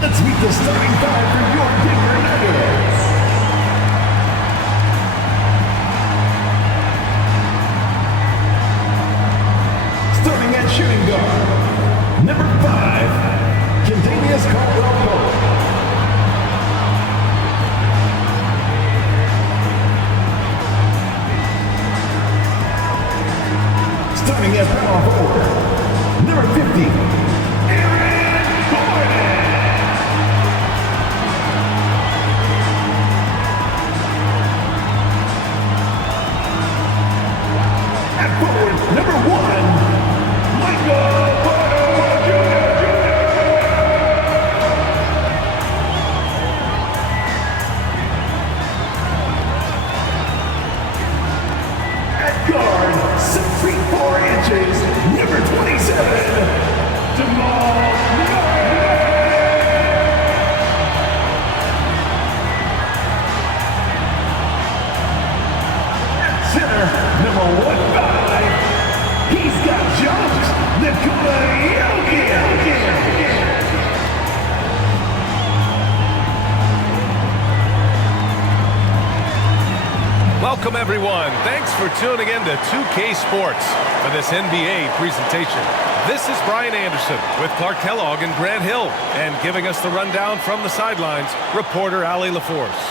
Let's meet the starting five for your Denver Nuggets. Starting at shooting guard, number 5, Contagious Caldwell-Pope. Starting at power forward, number 50, Aaron Gordon. At forward, number 1, Michael Porter Jr. At guard, 6 feet 4 inches, number 27, Jamal Murray. At center, number 15, he's got jumps, Nikola Jokic. Welcome, everyone. Thanks for tuning in to 2K Sports for this NBA presentation. This is Brian Anderson with Clark Kellogg and Grant Hill, and giving us the rundown from the sidelines, reporter Allie LaForce.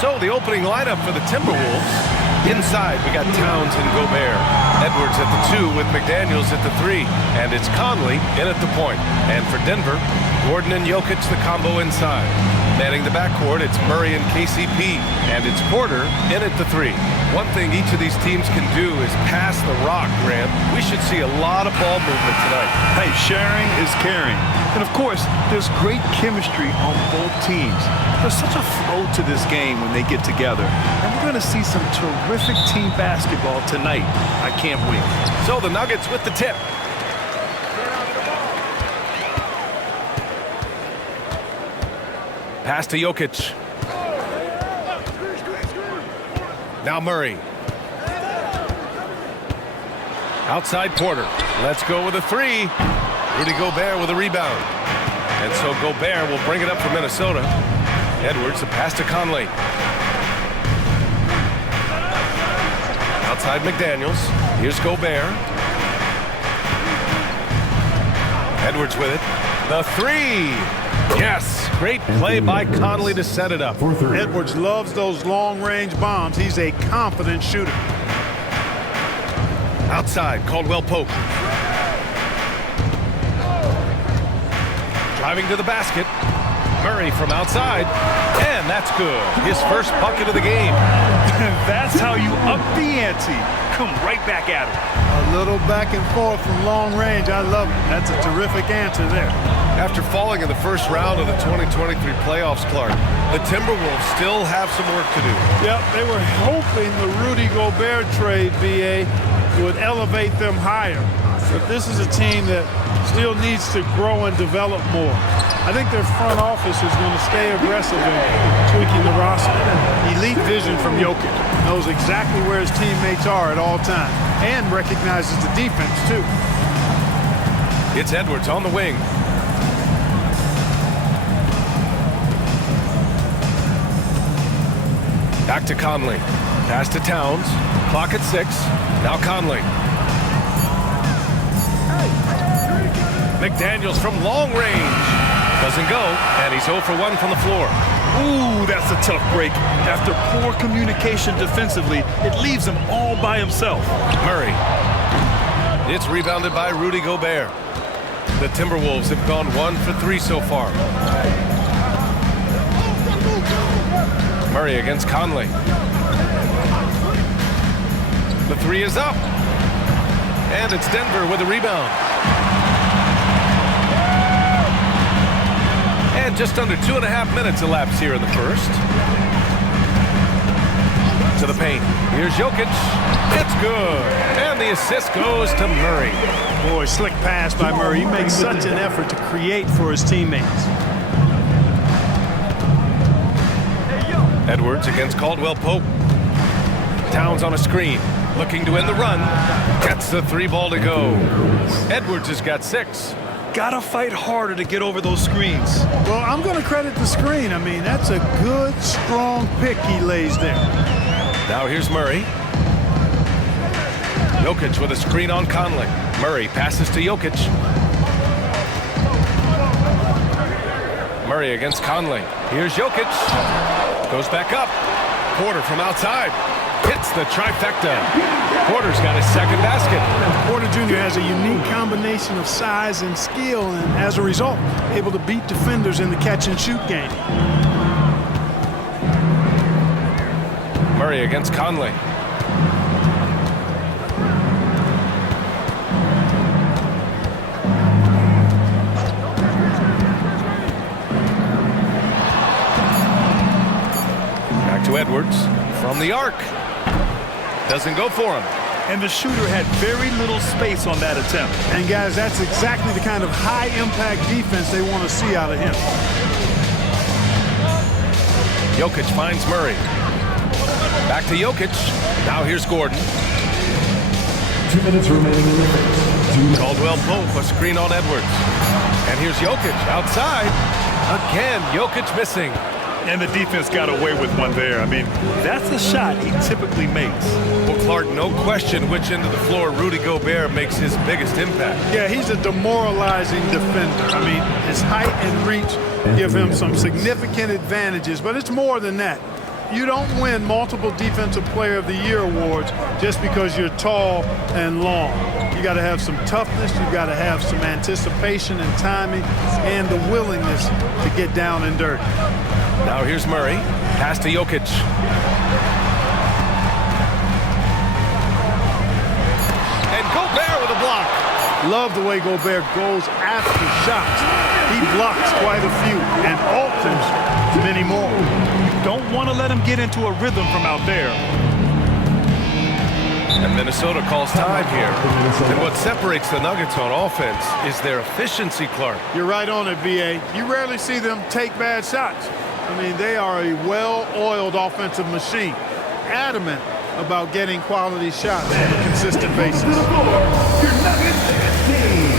So the opening lineup for the Timberwolves. Inside, we got Towns and Gobert. Edwards at the 2 with McDaniels at the 3. And it's Conley in at the point. And for Denver, Gordon and Jokic, the combo inside. Manning the backcourt, it's Murray and KCP. And it's Porter in at the 3. One thing each of these teams can do is pass the rock, Grant. We should see a lot of ball movement tonight. Hey, sharing is caring. And, of course, there's great chemistry on both teams. There's such a flow to this game when they get together. And we're going to see some terrific team basketball tonight. I can't wait. So the Nuggets with the tip. Pass to Jokic. Now Murray. Outside Porter. Let's go with a 3. Rudy Gobert with a rebound. And so Gobert will bring it up for Minnesota. Edwards, a pass to Conley. Outside McDaniels. Here's Gobert. Edwards with it. The 3. Yes. Great play by Conley to set it up. Edwards loves those long-range bombs. He's a confident shooter. Outside, Caldwell-Pope. Driving to the basket. Murray from outside. And that's good. His first bucket of the game. That's how you up the ante. Come right back at him. A little back and forth from long range. I love it. That's a terrific answer there. After falling in the first round of the 2023 playoffs, Clark, the Timberwolves still have some work to do. Yep, they were hoping the Rudy Gobert trade, BA, would elevate them higher. But this is a team that still needs to grow and develop more. I think their front office is going to stay aggressive in tweaking the roster. Elite vision from Jokic. Knows exactly where his teammates are at all times. And recognizes the defense, too. It's Edwards on the wing. Back to Conley. Pass to Towns. Clock at 6. Now Conley. McDaniels from long range. Doesn't go, and he's 0 for 1 from the floor. Ooh, that's a tough break. After poor communication defensively, it leaves him all by himself. Murray. It's rebounded by Rudy Gobert. The Timberwolves have gone 1 for 3 so far. Murray against Conley. The 3 is up. And it's Denver with a rebound. And just under 2.5 minutes elapsed here in the first. To the paint. Here's Jokic. It's good. And the assist goes to Murray. Boy, slick pass by Murray. He makes such an effort to create for his teammates. Edwards against Caldwell-Pope. Towns on a screen. Looking to end the run. Gets the 3 ball to go. Edwards has got 6. Gotta fight harder to get over those screens. Well, I'm going to credit the screen. I mean, that's a good, strong pick he lays there. Now here's Murray. Jokic with a screen on Conley. Murray passes to Jokic. Murray against Conley. Here's Jokic. Goes back up. Porter from outside. Hits the trifecta. Porter's got his second basket. Porter Jr. has a unique combination of size and skill, and as a result, able to beat defenders in the catch-and-shoot game. Murray against Conley. Back to Edwards from the arc. Doesn't go for him. And the shooter had very little space on that attempt. And guys, that's exactly the kind of high-impact defense they want to see out of him. Jokic finds Murray. Back to Jokic. Now here's Gordon. 2 minutes remaining in the first. Caldwell Pope, a screen on Edwards. And here's Jokic outside. Again, Jokic missing. And the defense got away with one there. I mean, that's a shot he typically makes. Well, Clark, no question which end of the floor Rudy Gobert makes his biggest impact. Yeah, he's a demoralizing defender. I mean, his height and reach give him some significant advantages, but it's more than that. You don't win multiple Defensive Player of the Year awards just because you're tall and long. You got to have some toughness, you got to have some anticipation and timing, and the willingness to get down and dirty. Now here's Murray. Pass to Jokic. And Gobert with a block. Love the way Gobert goes after shots. He blocks quite a few and alters many more. Don't want to let him get into a rhythm from out there. And Minnesota calls time here. And what separates the Nuggets on offense is their efficiency, Clark. You're right on it, B.A. You rarely see them take bad shots. I mean, they are a well-oiled offensive machine, adamant about getting quality shots on a consistent basis. Your Nuggets team.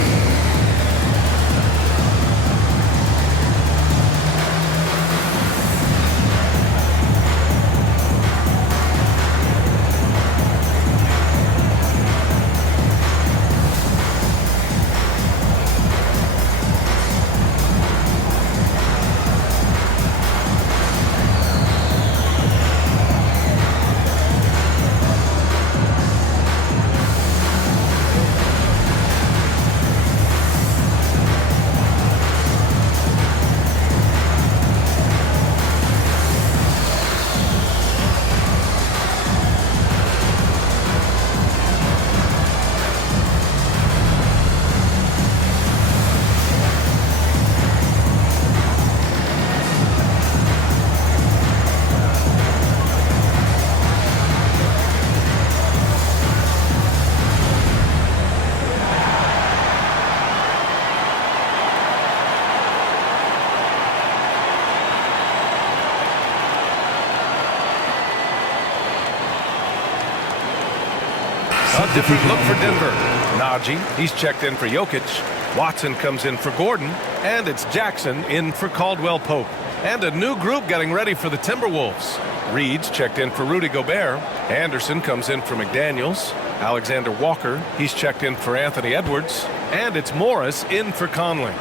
A different look for Denver. Najee, he's checked in for Jokic. Watson comes in for Gordon. And it's Jackson in for Caldwell Pope. And a new group getting ready for the Timberwolves. Reed's checked in for Rudy Gobert. Anderson comes in for McDaniels. Alexander Walker, he's checked in for Anthony Edwards. And it's Morris in for Conley.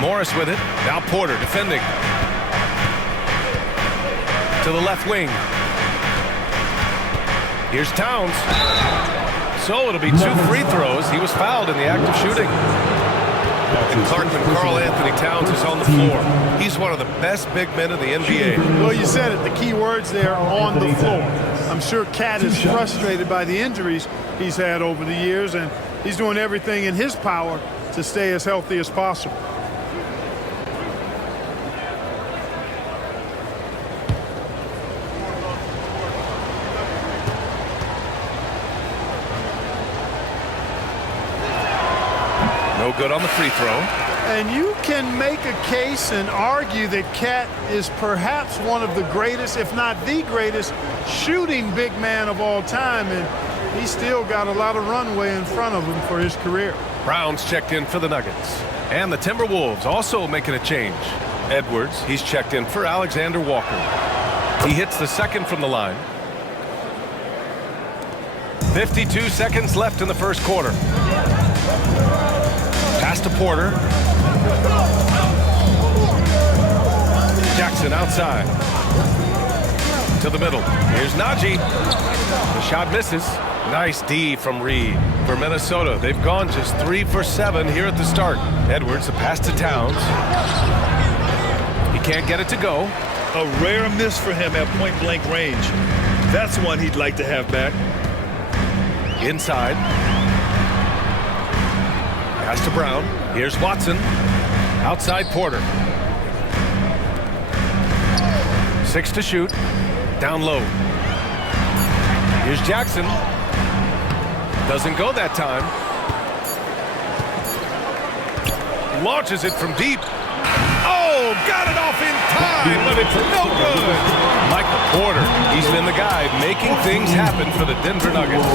Morris with it. Now Porter defending. To the left wing. Here's Towns. So it'll be 2 free throws. He was fouled in the act of shooting. And Clark, when Karl Anthony Towns is on the floor, he's one of the best big men in the NBA. Well, you said it. The key words there, on the floor. I'm sure Cat is frustrated by the injuries he's had over the years, and he's doing everything in his power to stay as healthy as possible. No No good on the free throw. And you can make a case and argue that Cat is perhaps one of the greatest, if not the greatest, shooting big man of all time, and he's still got a lot of runway in front of him for his career. Brown's checked in for the Nuggets. And the Timberwolves also making a change. Edwards, he's checked in for Alexander Walker. He hits the second from the line. 52 seconds left in the first quarter. Pass to Porter. Jackson outside. To the middle. Here's Najee. The shot misses. Nice D from Reed. For Minnesota, they've gone just 3 for 7 here at the start. Edwards, the pass to Towns. He can't get it to go. A rare miss for him at point-blank range. That's one he'd like to have back. Inside. Pass to Brown. Here's Watson. Outside Porter. 6 to shoot. Down low. Here's Jackson. Doesn't go that time. Launches it from deep. Oh, got it off in time, but it's no good. Michael Porter, he's been the guy making things happen for the Denver Nuggets.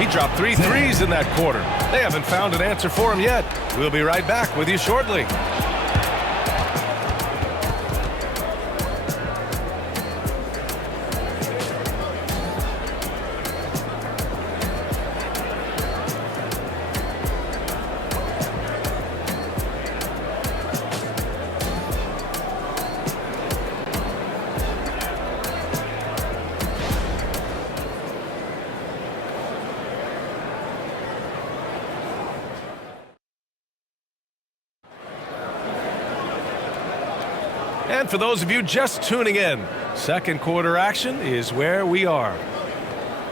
He dropped 3 threes in that quarter. They haven't found an answer for him yet. We'll be right back with you shortly. And for those of you just tuning in, second quarter action is where we are.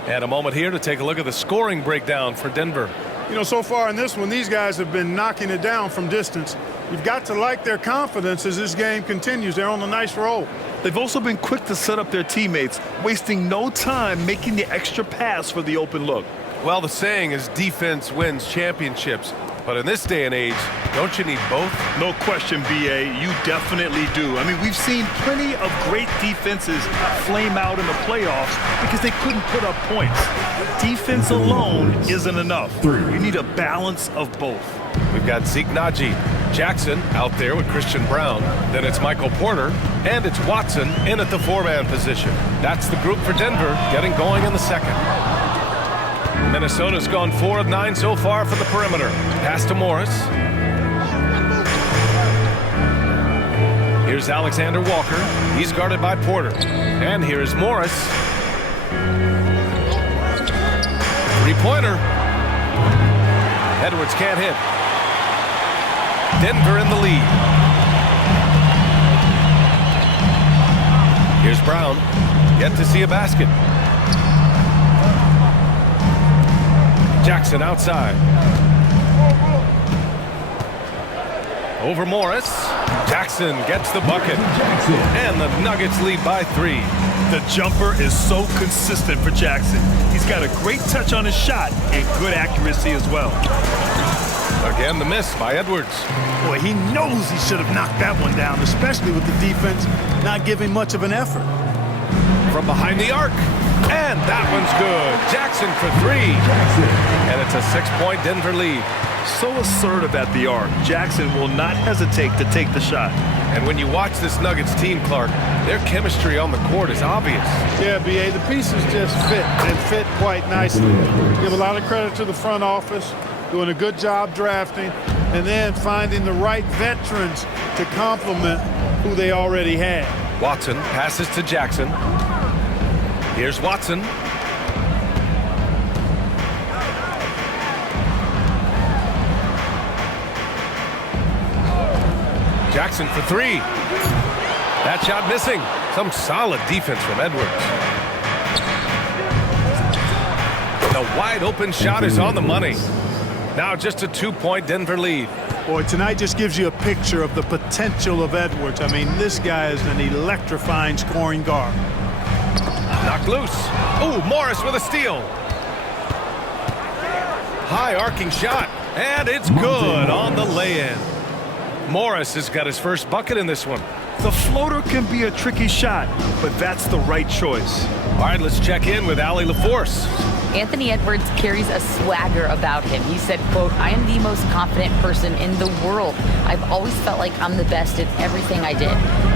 And a moment here to take a look at the scoring breakdown for Denver. You know, so far in this one, these guys have been knocking it down from distance. You've got to like their confidence as this game continues. They're on a nice roll. They've also been quick to set up their teammates, wasting no time making the extra pass for the open look. Well, the saying is defense wins championships. But in this day and age, don't you need both? No question, B.A. You definitely do. I mean, we've seen plenty of great defenses flame out in the playoffs because they couldn't put up points. Defense alone isn't enough. You need a balance of both. We've got Zeke Najee, Jackson out there with Christian Brown. Then it's Michael Porter, and it's Watson in at the 4-man position. That's the group for Denver getting going in the second. Minnesota's gone 4 of 9 so far from the perimeter. Pass to Morris. Here's Alexander Walker. He's guarded by Porter. And here's Morris. Three-pointer. Edwards can't hit. Denver in the lead. Here's Brown. Yet to see a basket. Jackson outside. Over Morris. Jackson gets the bucket. And the Nuggets lead by 3. The jumper is so consistent for Jackson. He's got a great touch on his shot and good accuracy as well. Again, the miss by Edwards. Boy, he knows he should have knocked that one down, especially with the defense not giving much of an effort. From behind the arc. And that one's good. Jackson for 3. And it's a 6-point Denver lead. So assertive at the arc. Jackson will not hesitate to take the shot. And when you watch this Nuggets team, Clark, their chemistry on the court is obvious. Yeah, B.A., the pieces just fit and fit quite nicely. Give a lot of credit to the front office, doing a good job drafting, and then finding the right veterans to complement who they already had. Watson passes to Jackson. Here's Watson. Jackson for 3. That shot missing. Some solid defense from Edwards. The wide open shot is on the money. Now just a 2-point Denver lead. Boy, tonight just gives you a picture of the potential of Edwards. I mean, this guy is an electrifying scoring guard. Knocked loose. Ooh, Morris with a steal. High arcing shot. And it's good on the lay-in. Morris has got his first bucket in this one. The floater can be a tricky shot, but that's the right choice. All right, let's check in with Allie LaForce. Anthony Edwards carries a swagger about him. He said, quote, "I am the most confident person in the world. I've always felt like I'm the best at everything I did."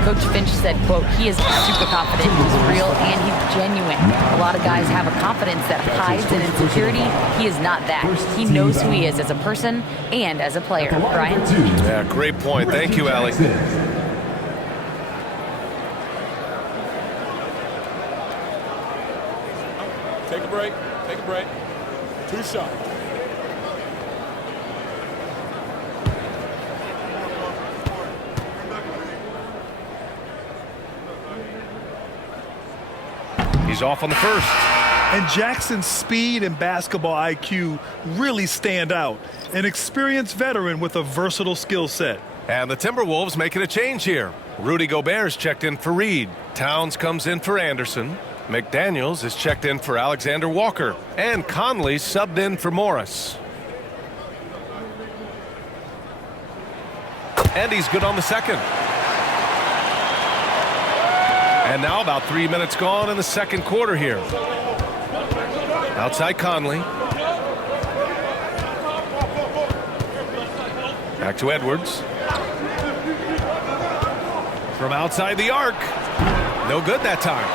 Coach Finch said, quote, "He is super confident, he's real, and he's genuine. A lot of guys have a confidence that hides an insecurity. He is not that. He knows who he is as a person and as a player." Brian? Yeah, great point. Thank you, Allie. Take a break. Take a break. 2 shots. He's off on the first. And Jackson's speed and basketball IQ really stand out. An experienced veteran with a versatile skill set. And the Timberwolves making a change here. Rudy Gobert's checked in for Reed. Towns comes in for Anderson. McDaniels is checked in for Alexander Walker. And Conley subbed in for Morris. And he's good on the second. And now about 3 minutes gone in the second quarter here. Outside Conley. Back to Edwards. From outside the arc. No good that time.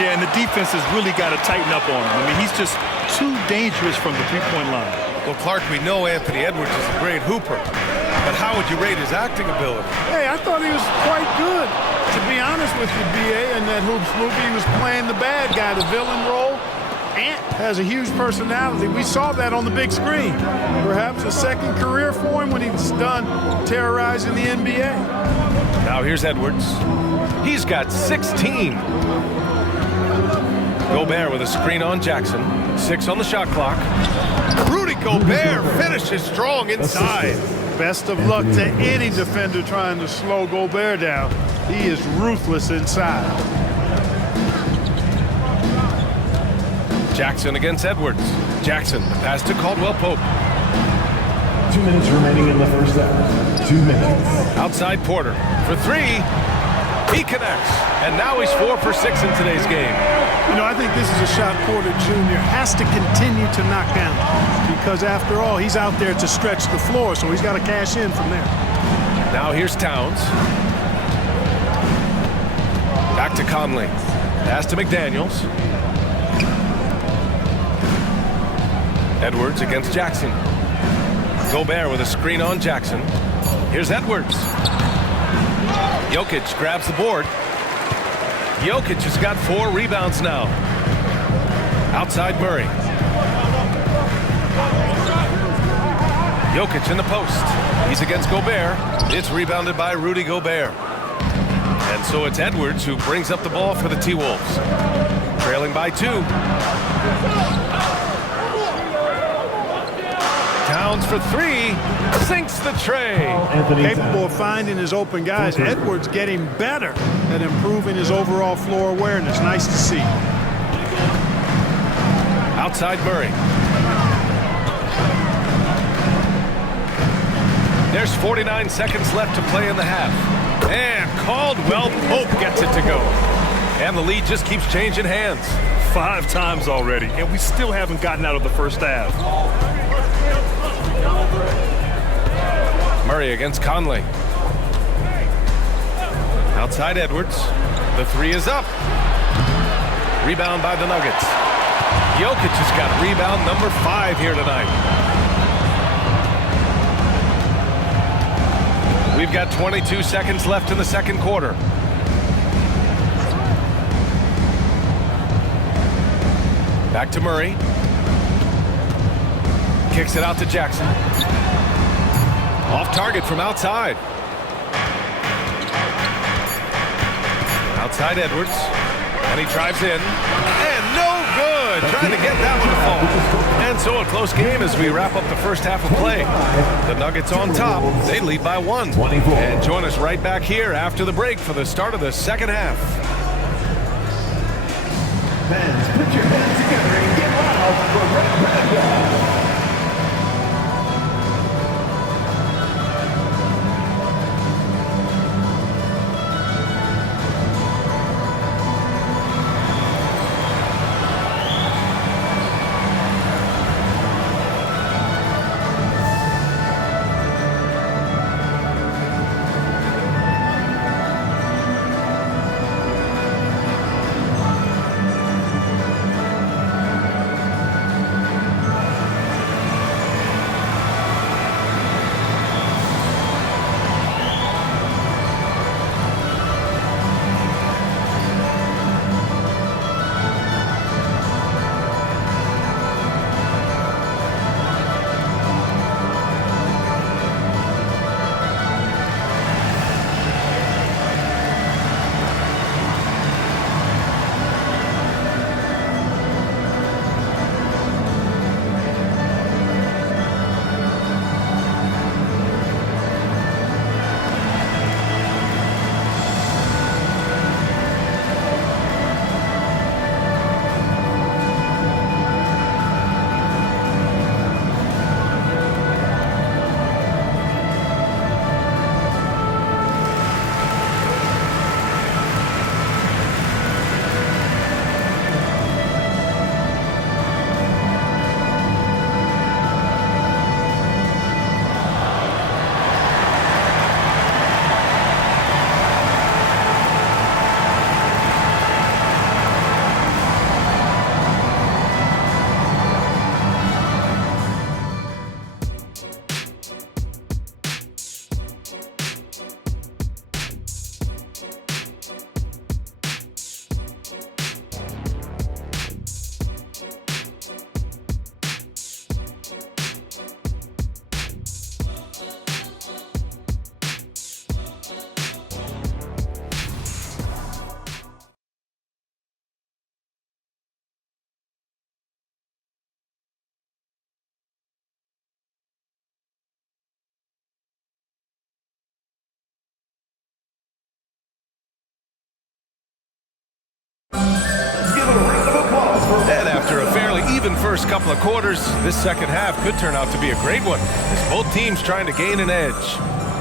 Yeah, and the defense has really got to tighten up on him. I mean, he's just too dangerous from the three-point line. Well, Clark, we know Anthony Edwards is a great hooper. But how would you rate his acting ability? Hey, I thought he was quite good, to be honest with you, B.A. In that Hoops movie, he was playing the bad guy, the villain role. Ant has a huge personality. We saw that on the big screen. Perhaps a second career for him when he's done terrorizing the NBA. Now here's Edwards. He's got 16. Gobert with a screen on Jackson. 6 on the shot clock. Rudy Gobert finishes strong inside. Best of luck to any defender trying to slow Gobert down. He is ruthless inside. Jackson against Edwards. Jackson, the pass to Caldwell Pope. 2 minutes remaining in the first half. 2 minutes. Outside Porter for 3. He connects. And now he's 4 for 6 in today's game. You know, I think this is a shot Porter Jr. has to continue to knock down because, after all, he's out there to stretch the floor, so he's got to cash in from there. Now here's Towns. Back to Conley. Pass to McDaniels. Edwards against Jackson. Gobert with a screen on Jackson. Here's Edwards. Jokic grabs the board. Jokic has got 4 rebounds now. Outside Murray. Jokic in the post. He's against Gobert. It's rebounded by Rudy Gobert. And so it's Edwards who brings up the ball for the T-Wolves. Trailing by 2. Towns for 3. Sinks the tray. Capable of finding his open guys. Edwards getting better at improving his overall floor awareness. Nice to see. Outside Murray. There's 49 seconds left to play in the half. And Caldwell Pope gets it to go. And the lead just keeps changing hands. 5 times already, and we still haven't gotten out of the first half. Murray against Conley. Outside Edwards. The 3 is up. Rebound by the Nuggets. Jokic has got rebound number 5 here tonight. We've got 22 seconds left in the second quarter. Back to Murray. Kicks it out to Jackson. Off target from outside. Outside Edwards. And he drives in. And no good. Trying to get that one to fall. And so a close game as we wrap up the first half of play. The Nuggets on top. They lead by 1. And join us right back here after the break for the start of the second half. Fans, put your hands together and get loud for Red Panda. After a fairly even first couple of quarters, this second half could turn out to be a great one, as both teams trying to gain an edge.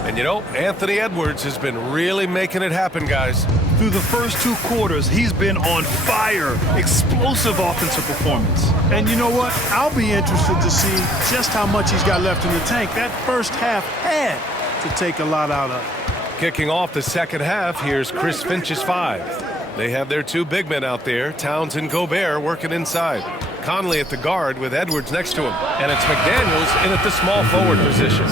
And you know, Anthony Edwards has been really making it happen, guys. Through the first 2 quarters, he's been on fire. Explosive offensive performance. And you know what? I'll be interested to see just how much he's got left in the tank. That first half had to take a lot out of it. Kicking off the second half, here's Chris Finch's 5. They have their 2 big men out there, Towns and Gobert, working inside. Conley at the guard with Edwards next to him. And it's McDaniels in at the small forward position.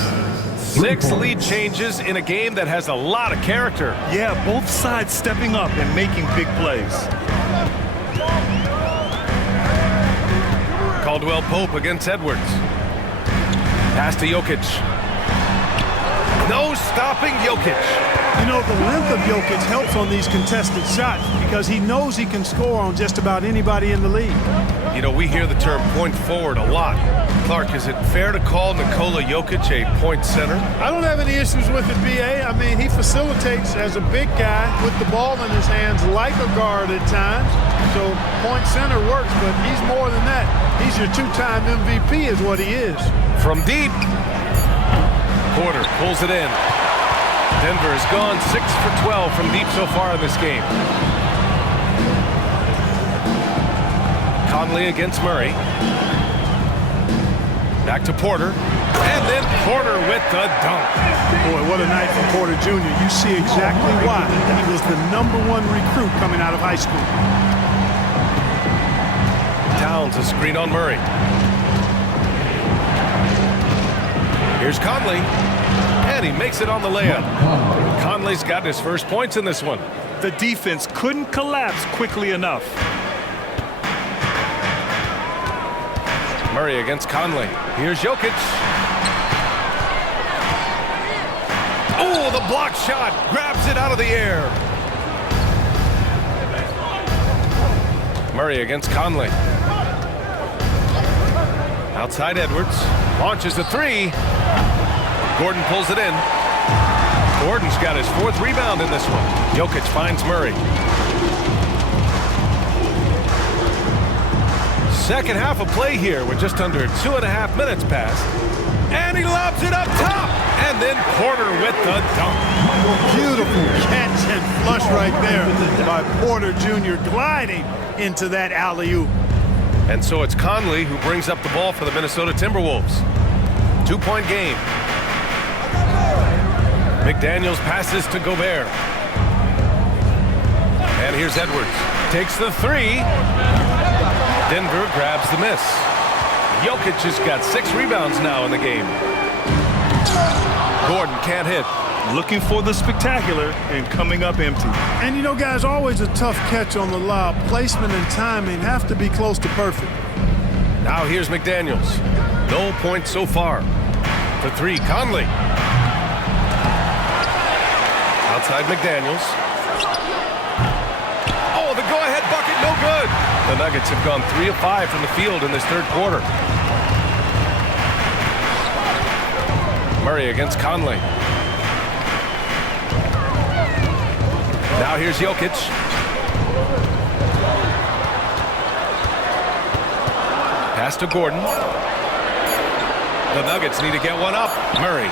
6 lead changes in a game that has a lot of character. Yeah, both sides stepping up and making big plays. Caldwell Pope against Edwards. Pass to Jokic. No stopping Jokic. You know, the length of Jokic helps on these contested shots because he knows he can score on just about anybody in the league. You know, we hear the term point forward a lot. Clark, is it fair to call Nikola Jokic a point center? I don't have any issues with it, B.A. I mean, he facilitates as a big guy with the ball in his hands like a guard at times. So point center works, but he's more than that. He's your 2-time MVP is what he is. From deep. Porter pulls it in. Denver has gone 6 for 12 from deep so far in this game. Conley against Murray. Back to Porter. And then Porter with the dunk. Boy, what a night for Porter Jr. You see exactly why he was the #1 recruit coming out of high school. Towns a screen on Murray. Here's Conley. And he makes it on the layup. Conley's got his first points in this one. The defense couldn't collapse quickly enough. Murray against Conley. Here's Jokic. Oh, the block shot. Grabs it out of the air. Murray against Conley. Outside Edwards. Launches a 3. Gordon pulls it in. Gordon's got his 4th rebound in this one. Jokic finds Murray. Second half of play here with just under 2.5 minutes passed. And he lobs it up top. And then Porter with the dunk. Beautiful catch and flush right there by Porter Jr. gliding into that alley-oop. And so it's Conley who brings up the ball for the Minnesota Timberwolves. 2-point game. McDaniels passes to Gobert. And here's Edwards. Takes the 3. Denver grabs the miss. Jokic has got 6 rebounds now in the game. Gordon can't hit. Looking for the spectacular and coming up empty. And you know, guys, always a tough catch on the lob. Placement and timing have to be close to perfect. Now here's McDaniels. No points so far. For 3, Conley. Outside McDaniels. Oh, the go-ahead bucket, no good. The Nuggets have gone 3 of 5 from the field in this third quarter. Murray against Conley. Now here's Jokic. Pass to Gordon. The Nuggets need to get one up. Murray.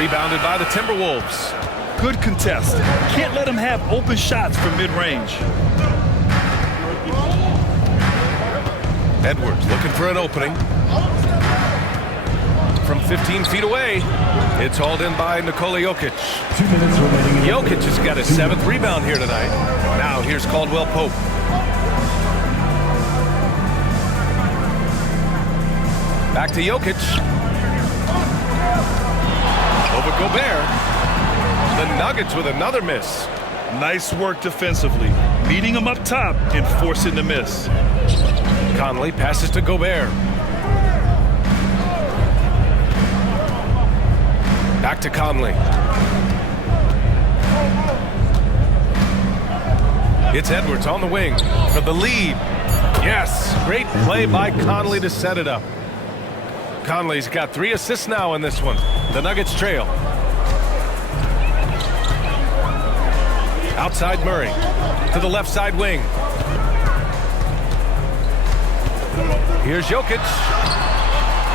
Rebounded by the Timberwolves. Good contest. Can't let him have open shots from mid-range. Edwards looking for an opening. From 15 feet away, it's hauled in by Nikola Jokic. 2 minutes remaining. Jokic has got his 7th rebound here tonight. Now here's Caldwell Pope. Back to Jokic. Over Gobert. The Nuggets with another miss. Nice work defensively. Beating him up top and forcing the miss. Conley passes to Gobert. Back to Conley. It's Edwards on the wing for the lead. Yes, great play by Conley to set it up. Conley's got 3 assists now in this one. The Nuggets trail. Outside Murray to the left side wing. Here's Jokic.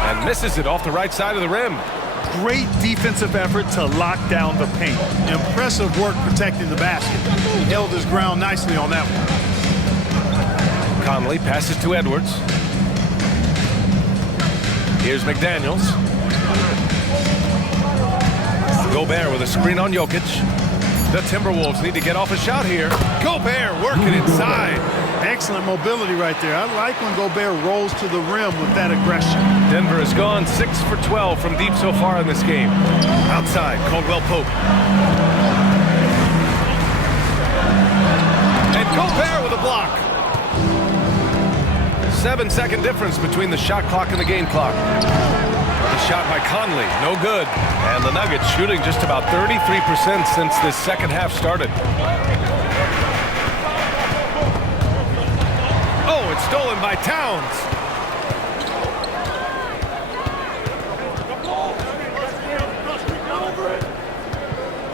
And misses it off the right side of the rim. Great defensive effort to lock down the paint. Impressive work protecting the basket. He held his ground nicely on that one. Conley passes to Edwards. Here's McDaniels. Gobert with a screen on Jokic. The Timberwolves need to get off a shot here. Gobert working inside. Excellent mobility right there. I like when Gobert rolls to the rim with that aggression. Denver has gone 6 for 12 from deep so far in this game. Outside, Caldwell Pope. And Gobert with a block. 7-second difference between the shot clock and the game clock. The shot by Conley, no good. And the Nuggets shooting just about 33% since this second half started. Oh, it's stolen by Towns.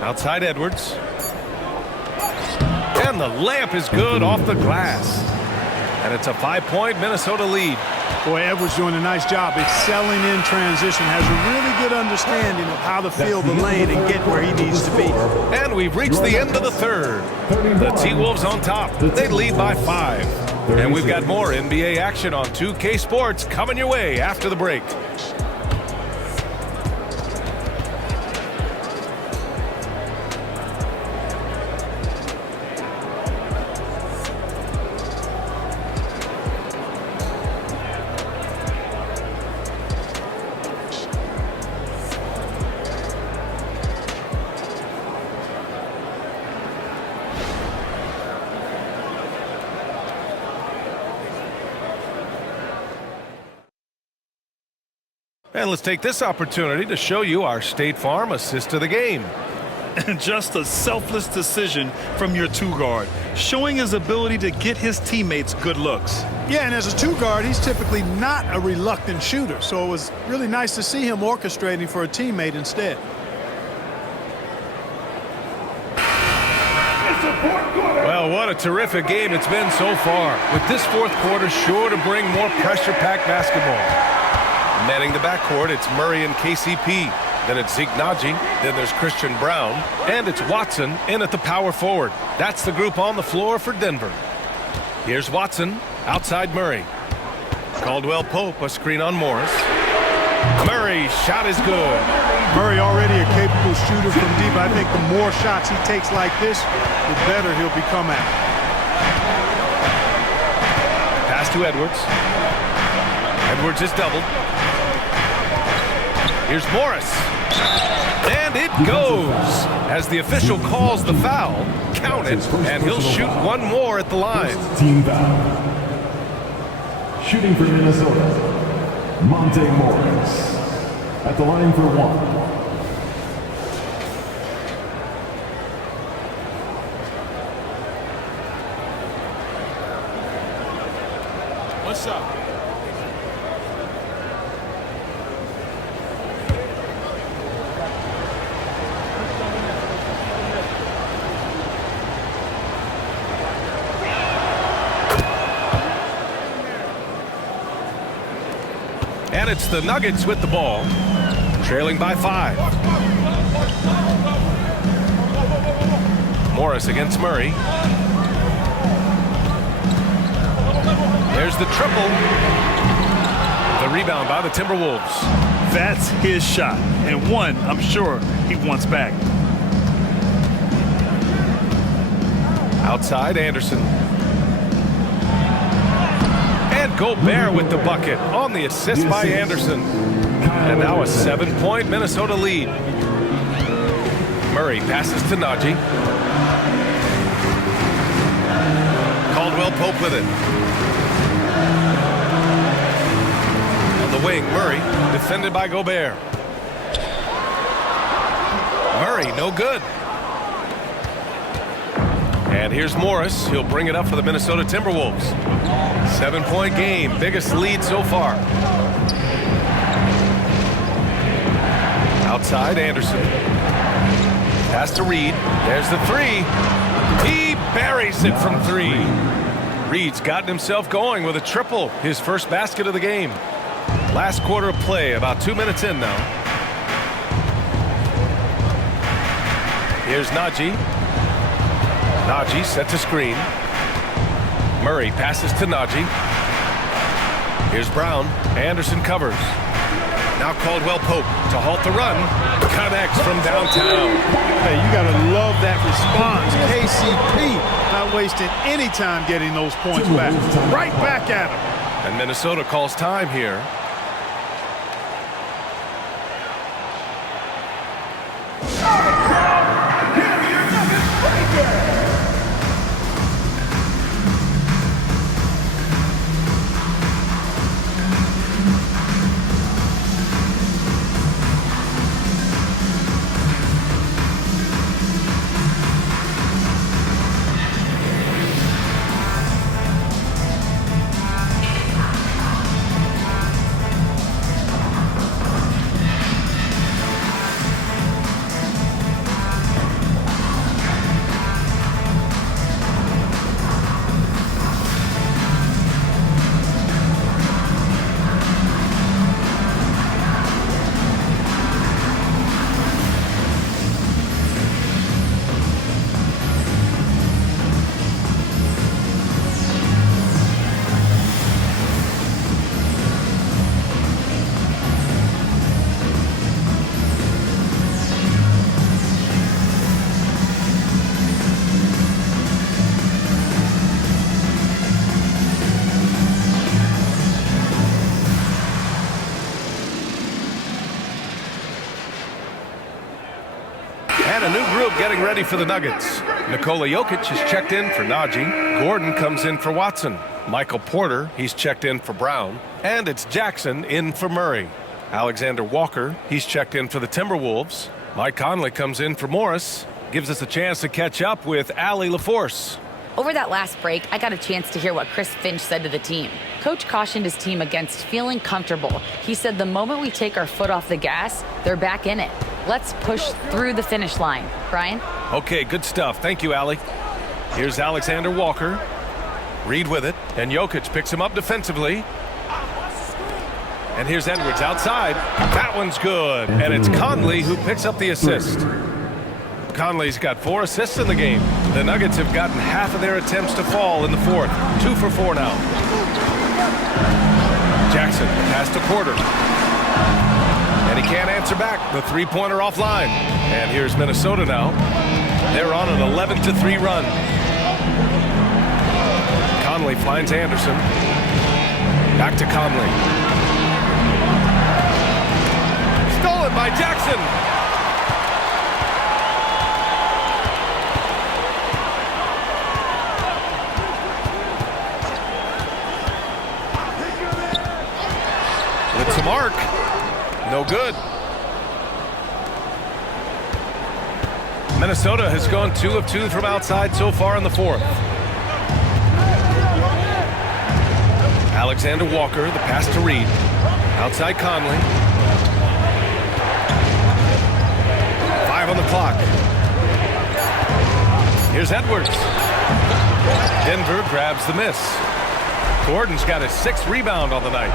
Outside Edwards. And the layup is good off the glass. And it's a 5-point Minnesota lead. Boy, Edwards doing a nice job excelling in transition. Has a really good understanding of how to fill the lane and get where he needs to be. And we've reached the end of the third. The T-Wolves on top. They lead by 5. And we've got more NBA action on 2K Sports coming your way after the break. And let's take this opportunity to show you our State Farm assist of the game. And just a selfless decision from your two-guard, showing his ability to get his teammates good looks. Yeah, and as a two-guard, he's typically not a reluctant shooter, so it was really nice to see him orchestrating for a teammate instead. Well, what a terrific game it's been so far. With this fourth quarter sure to bring more pressure-packed basketball. Manning the backcourt, it's Murray and KCP. Then it's Zeke Naji. Then there's Christian Brown. And it's Watson in at the power forward. That's the group on the floor for Denver. Here's Watson, outside Murray. Caldwell Pope, a screen on Morris. Murray, shot is good. Murray already a capable shooter from deep. I think the more shots he takes like this, the better he'll become at it. Pass to Edwards. Edwards is doubled. Here's Morris. And it goes. As the official calls the foul, count it, and he'll shoot one more at the line. Team foul. Shooting for Minnesota, Monte Morris. At the line for 1. One shot. And it's the Nuggets with the ball, trailing by 5. Morris against Murray. There's the triple. The rebound by the Timberwolves. That's his shot, and one I'm sure he wants back. Outside Anderson. And Gobert with the bucket on the assist by Anderson. And now a 7-point Minnesota lead. Murray passes to Naji. Caldwell Pope with it. On the wing, Murray, defended by Gobert. Murray, no good. And here's Morris. He'll bring it up for the Minnesota Timberwolves. 7-point game, biggest lead so far. Outside, Anderson. Pass to Reed. There's the 3. He buries it from 3. Reed's gotten himself going with a triple, his first basket of the game. Last quarter of play, about 2 minutes in now. Here's Najee. Najee sets a screen. Murray passes to Najee. Here's Brown. Anderson covers. Now Caldwell Pope to halt the run. Connects from downtown. Hey, you got to love that response. KCP not wasting any time getting those points back. Right back at him. And Minnesota calls time here. And a new group getting ready for the Nuggets. Nikola Jokic is checked in for Najee. Gordon comes in for Watson. Michael Porter, he's checked in for Brown. And it's Jackson in for Murray. Alexander Walker, he's checked in for the Timberwolves. Mike Conley comes in for Morris. Gives us a chance to catch up with Allie LaForce. Over that last break, I got a chance to hear what Chris Finch said to the team. Coach cautioned his team against feeling comfortable. He said the moment we take our foot off the gas, they're back in it. Let's push through the finish line. Brian? Okay, good stuff. Thank you, Allie. Here's Alexander Walker. Reed with it, and Jokic picks him up defensively. And here's Edwards outside. That one's good. And it's Conley who picks up the assist. Conley's got 4 assists in the game. The Nuggets have gotten half of their attempts to fall in the fourth. 2 for 4 now. Jackson pass to Porter. And he can't answer back. The three-pointer offline. And here's Minnesota now. They're on an 11-3 run. Conley finds Anderson. Back to Conley. Stolen by Jackson. It's a mark. No good. Minnesota has gone 2 of 2 from outside so far in the fourth. Alexander Walker, the pass to Reed. Outside Conley. 5 on the clock. Here's Edwards. Denver grabs the miss. Gordon's got his 6th rebound on the night.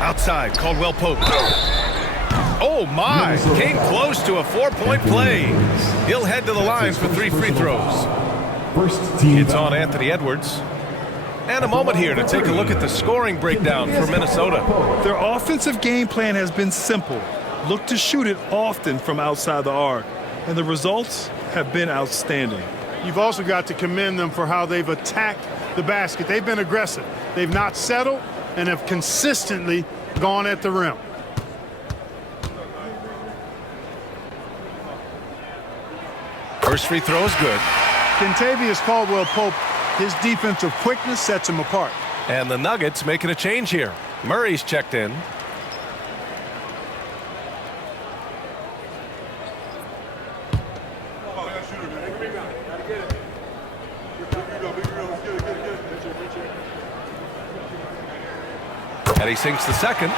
Outside, Caldwell Pope. Oh my, came close to a 4-point play. He'll head to the line for 3 free throws. It's on Anthony Edwards. And a moment here to take a look at the scoring breakdown for Minnesota. Their offensive game plan has been simple. Look to shoot it often from outside the arc. And the results have been outstanding. You've also got to commend them for how they've attacked the basket. They've been aggressive. They've not settled and have consistently gone at the rim. First free throw is good. Kentavious Caldwell-Pope, his defensive quickness sets him apart. And the Nuggets making a change here. Murray's checked in. And he sinks the second.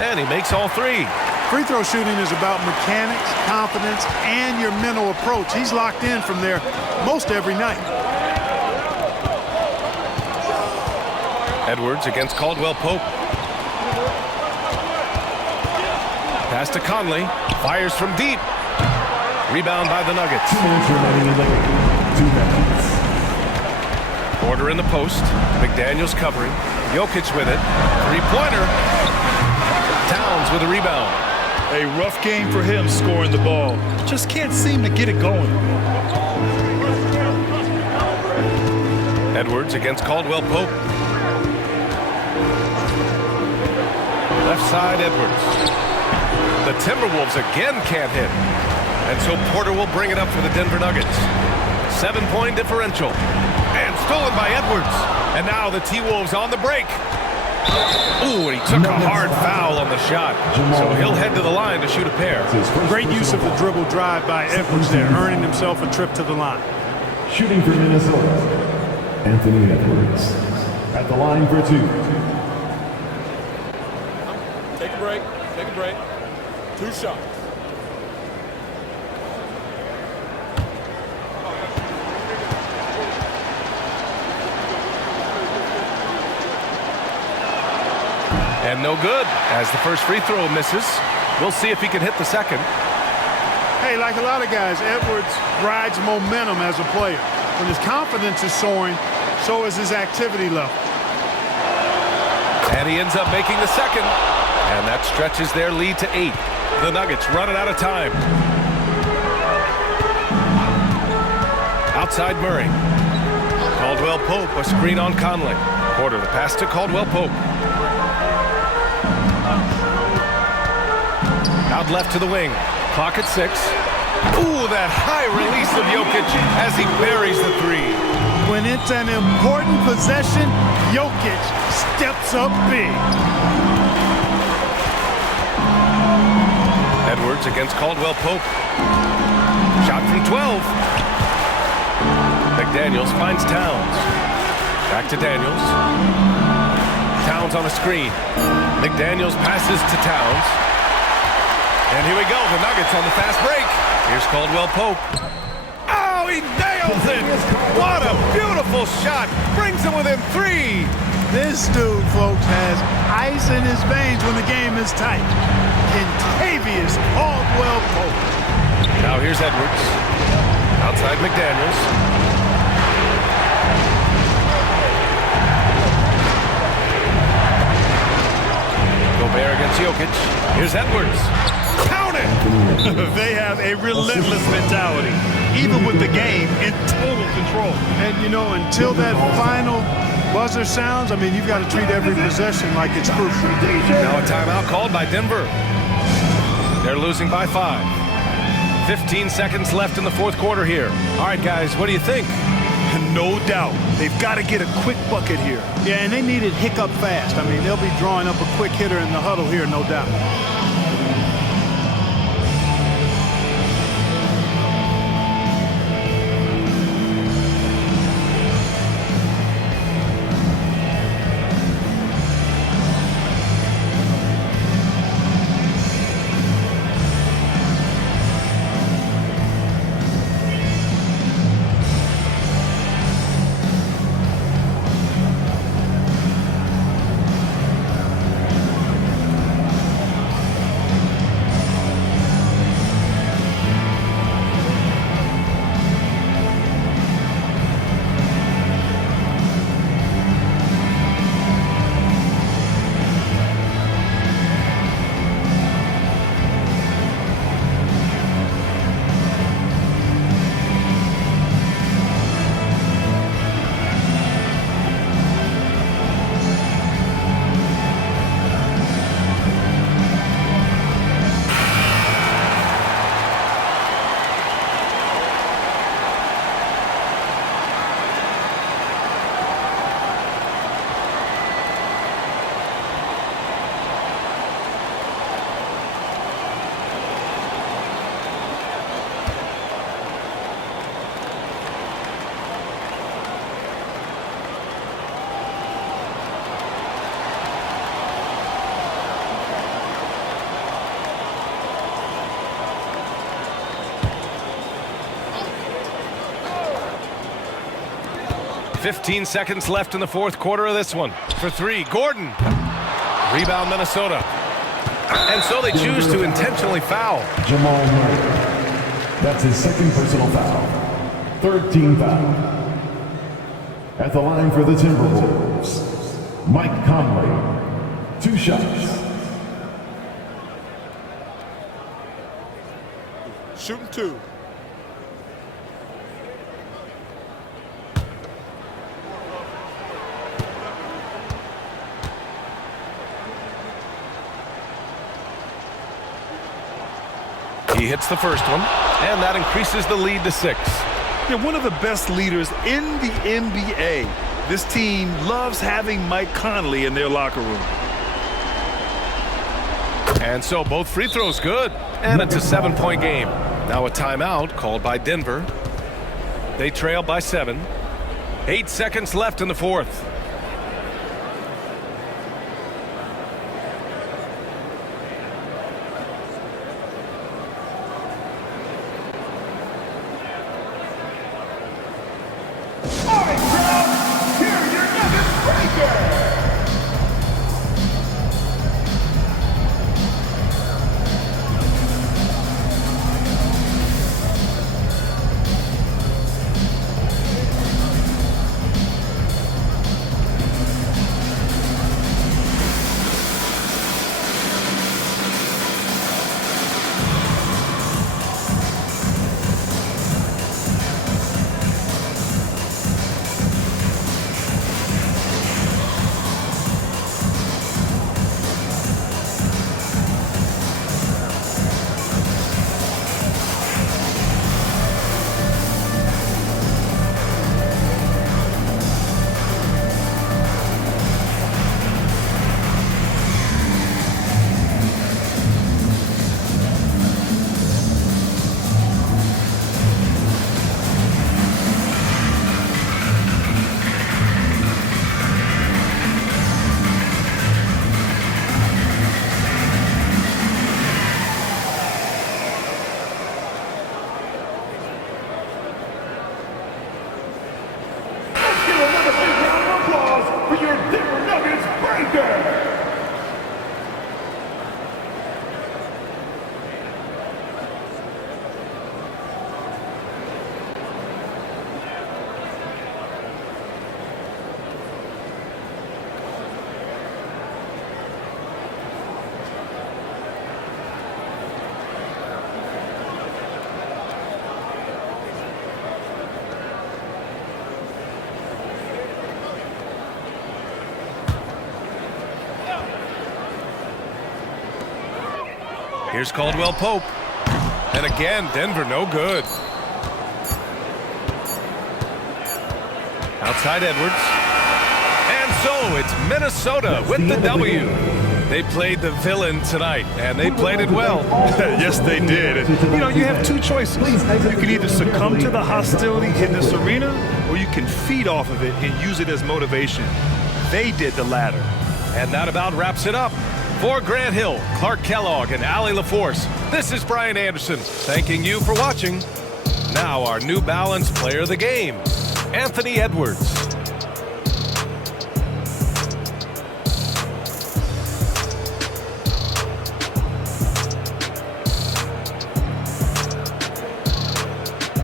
And he makes all three. Free throw shooting is about mechanics, confidence, and your mental approach. He's locked in from there most every night. Edwards against Caldwell Pope. Pass to Conley. Fires from deep. Rebound by the Nuggets. 2 minutes remaining in the game. 2 minutes. Porter in the post. McDaniels covering. Jokic with it. Three-pointer. Towns with a rebound. A rough game for him scoring the ball. Just can't seem to get it going. Edwards against Caldwell Pope. Left side, Edwards. The Timberwolves again can't hit. And so Porter will bring it up for the Denver Nuggets. 7-point differential. And stolen by Edwards. And now the T-Wolves on the break. Ooh, and he took a hard foul on the shot. So he'll head to the line to shoot a pair. Great use of the dribble drive by Edwards there, earning himself a trip to the line. Shooting for Minnesota, Anthony Edwards. At the line for 2. Take a break. Take a break. 2 shots. And no good, as the first free throw misses. We'll see if he can hit the second. Hey, like a lot of guys, Edwards rides momentum as a player. When his confidence is soaring, so is his activity level. And he ends up making the second. And that stretches their lead to 8. The Nuggets running out of time. Outside Murray. Caldwell Pope, a screen on Conley. Porter, the pass to Caldwell Pope. Out left to the wing. Clock at 6. Ooh, that high release of Jokic as he buries the three. When it's an important possession, Jokic steps up big. Edwards against Caldwell Pope. Shot from 12. McDaniels finds Towns. Back to Daniels. Towns on a screen. McDaniels passes to Towns. And here we go, the Nuggets on the fast break. Here's Caldwell Pope. Oh, he nails it! What a beautiful shot! Brings him within 3. This dude, folks, has ice in his veins when the game is tight. Kentavious Caldwell Pope. Now here's Edwards. Outside McDaniels. Gobert against Jokic. Here's Edwards. Count it! They have a relentless mentality, even with the game in total control. And, you know, until that final buzzer sounds, I mean, you've got to treat every possession like it's crucial. Now a timeout called by Denver. They're losing by 5. 15 seconds left in the fourth quarter here. All right, guys, what do you think? No doubt. They've got to get a quick bucket here. Yeah, and they need it hiccup fast. I mean, they'll be drawing up a quick hitter in the huddle here, no doubt. 15 seconds left in the fourth quarter of this one. For three, Gordon. Rebound, Minnesota. And so they choose to intentionally foul. Jamal Murray. That's his second personal foul. Third team foul. At the line for the Timberwolves, Mike Conley. 2 shots. Shooting 2. He hits the first one, and that increases the lead to 6. They're one of the best leaders in the NBA. This team loves having Mike Conley in their locker room. And so both free throws good, and it's a 7-point game. Now a timeout called by Denver. They trail by 7. 8 seconds left in the fourth. Here's Caldwell Pope. And again, Denver no good. Outside Edwards. And so it's Minnesota with the W. They played the villain tonight, and they played it well. Yes, they did. And, you have 2 choices. You can either succumb to the hostility in this arena, or you can feed off of it and use it as motivation. They did the latter. And that about wraps it up. For Grant Hill, Clark Kellogg, and Allie LaForce, this is Brian Anderson, thanking you for watching. Now our New Balance player of the game, Anthony Edwards.